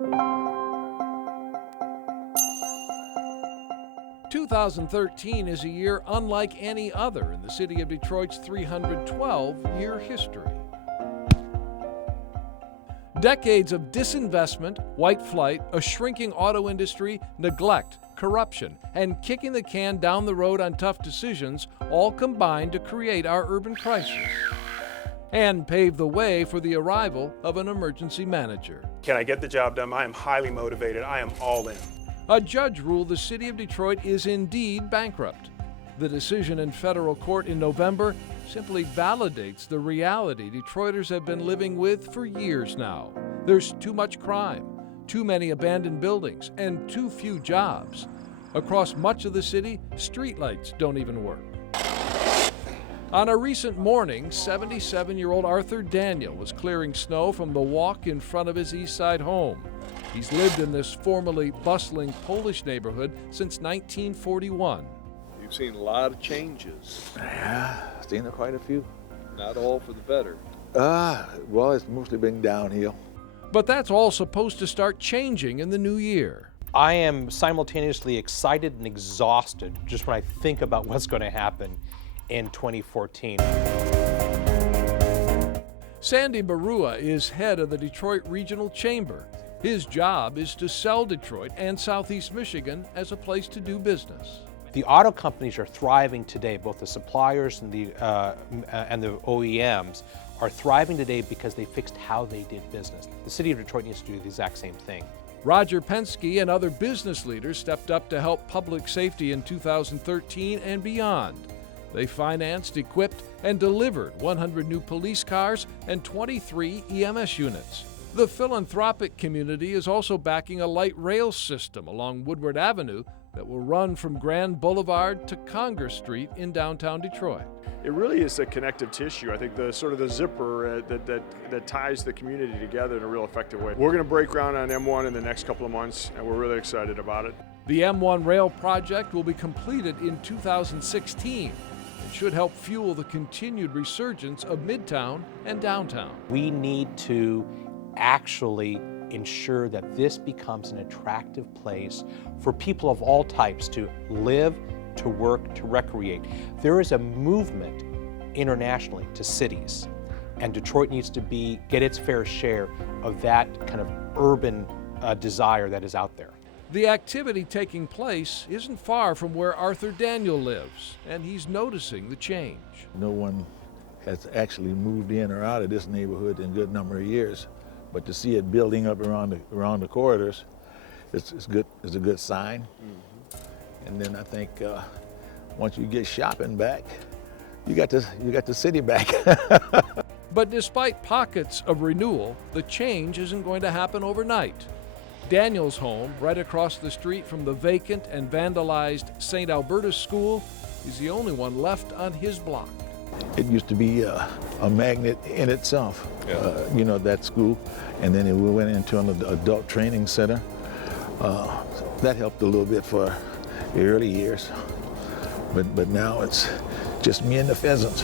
"2013 is a year unlike any other in the city of Detroit's 312-year history. Decades of disinvestment, white flight, a shrinking auto industry, neglect, corruption, and kicking the can down the road on tough decisions all combined to create our urban crisis and pave the way for the arrival of an emergency manager. Can I get the job done? I am highly motivated. I am all in. A judge ruled the city of Detroit is indeed bankrupt. The decision in federal court in November simply validates the reality Detroiters have been living with for years now. There's too much crime, too many abandoned buildings, and too few jobs. Across much of the city, streetlights don't even work. On a recent morning, 77-year-old Arthur Daniel was clearing snow from the walk in front of his East Side home. He's lived in this formerly bustling Polish neighborhood since 1941. You've seen a lot of changes. Yeah, seen quite a few. Not all for the better. Well, it's mostly been downhill. But that's all supposed to start changing in the new year. I am simultaneously excited and exhausted just when I think about what's going to happen in 2014. Sandy Barua is head of the Detroit Regional Chamber. His job is to sell Detroit and Southeast Michigan as a place to do business. The auto companies are thriving today, both the suppliers and the OEMs are thriving today because they fixed how they did business. The city of Detroit needs to do the exact same thing. Roger Penske and other business leaders stepped up to help public safety in 2013 and beyond. They financed, equipped, and delivered 100 new police cars and 23 EMS units. The philanthropic community is also backing a light rail system along Woodward Avenue that will run from Grand Boulevard to Congress Street in downtown Detroit. It really is a connective tissue. I think the sort of the zipper that ties the community together in a real effective way. We're going to break ground on M1 in the next couple of months, and we're really excited about it. The M1 rail project will be completed in 2016 and should help fuel the continued resurgence of Midtown and downtown. We need to actually ensure that this becomes an attractive place for people of all types to live, to work, to recreate. There is a movement internationally to cities, and Detroit needs to get its fair share of that kind of urban desire that is out there. The activity taking place isn't far from where Arthur Daniel lives, and he's noticing the change. No one has actually moved in or out of this neighborhood in a good number of years, but to see it building up around the corridors, it's good. It's a good sign. Mm-hmm. And then I think once you get shopping back, you got the city back. But despite pockets of renewal, the change isn't going to happen overnight. Daniel's home, right across the street from the vacant and vandalized St. Alberta's School, is the only one left on his block. It used to be a magnet in itself, that school, and then we went into an adult training center. That helped a little bit for the early years, but now it's just me and the pheasants.